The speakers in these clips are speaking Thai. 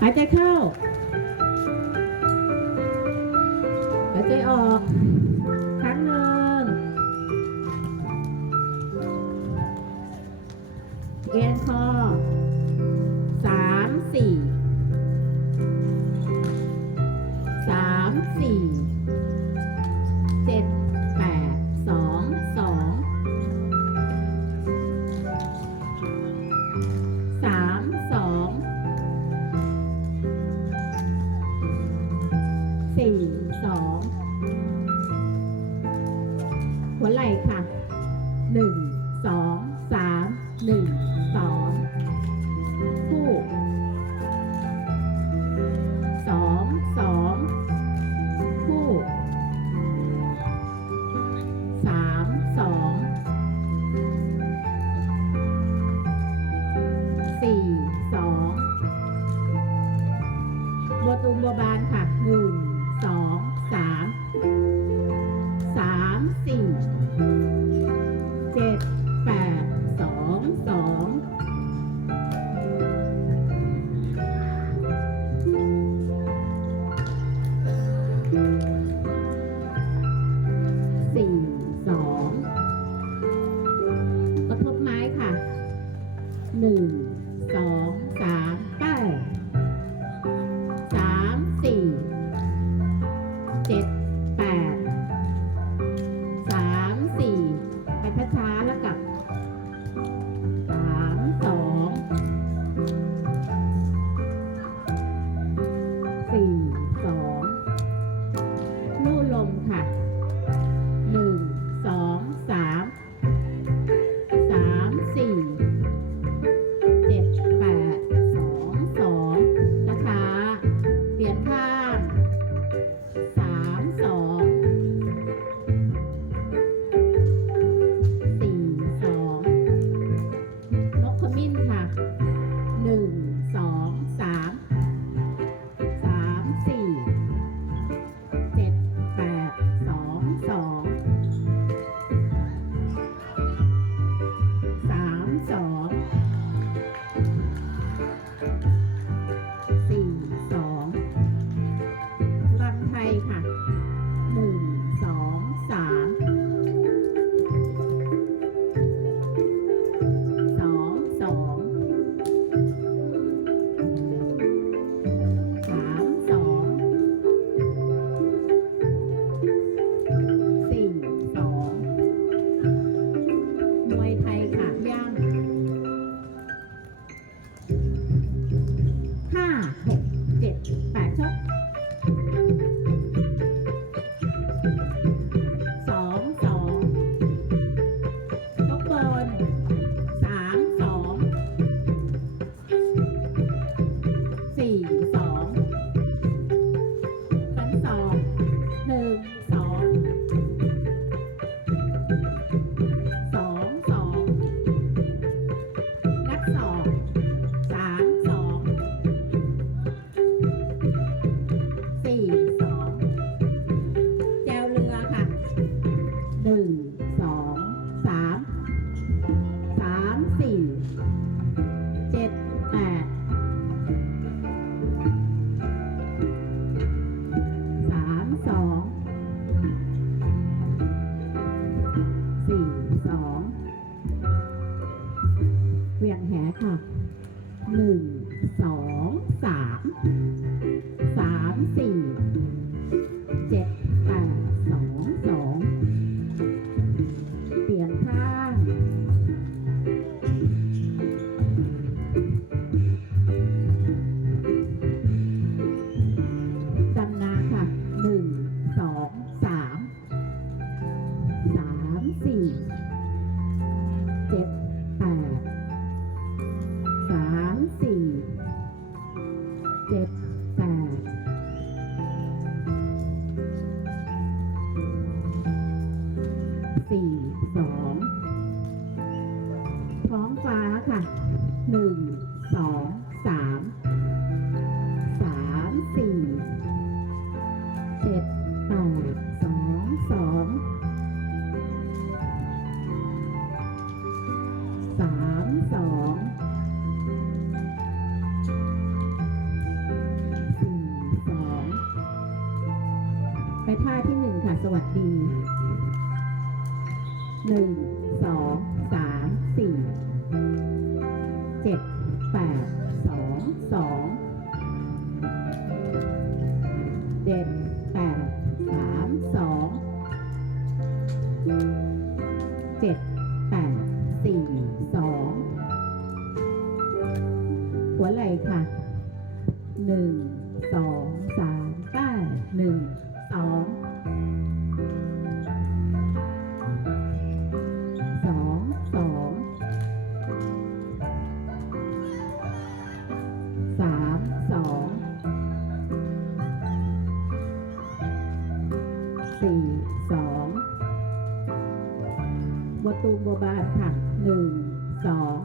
หายใจเข้า หายใจออก ครั้งหนึ่งเอียงคอ หัวไหล่ค่ะหนึ่งสองสามหนึ่งสองคู่สองสองคู่สามสองสี่ Bye. สองสาม สี่สองท้องฟ้าค่ะหนึ่งสองสามสามสี่เจ็ดแปดสองสองสามสองสี่สองไปท่าที่หนึ่งค่ะ สวัสดี หนึ่งสองสามสี่เจ็ดแปดสองสองเจ็ดแปดสามสองเจ็ดแปดสี่สองหัวไหล่ค่ะหนึ่งสองสามแปดหนึ่งสอง สี่สองประตูบัวบานผักหนึ่งสอง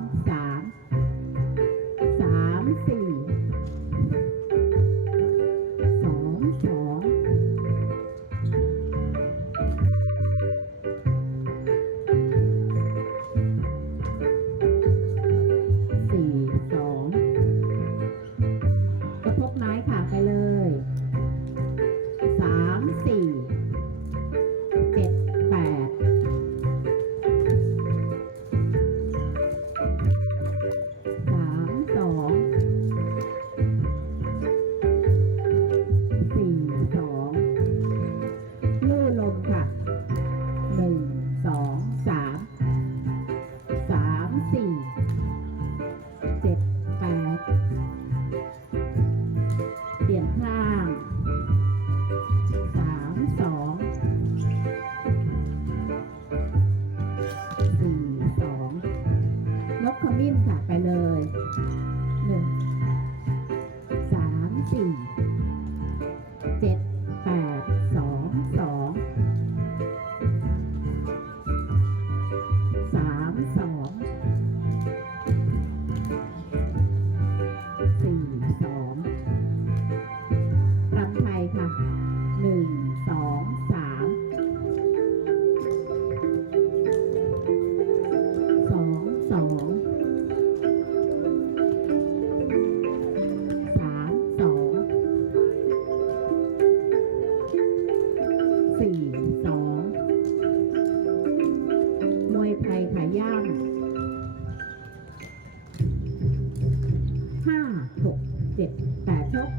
ห้าหกเจ็ดแปดยก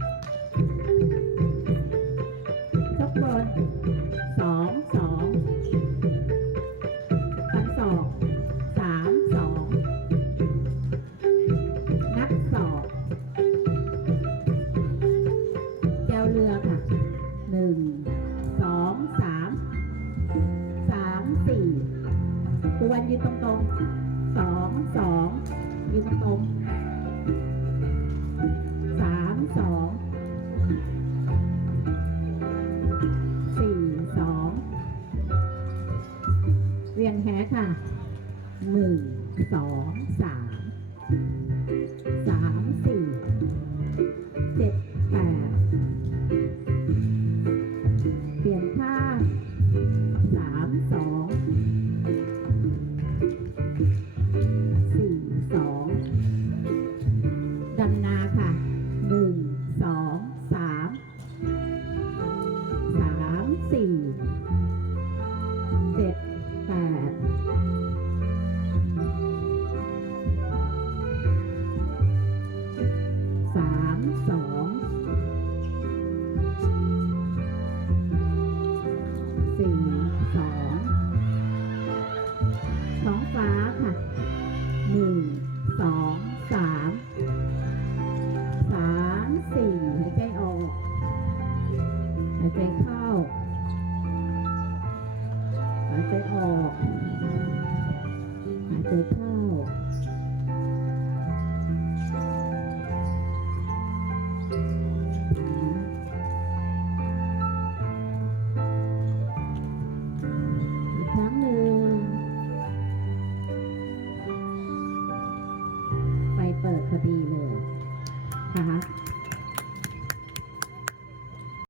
หนึ่งสองสาม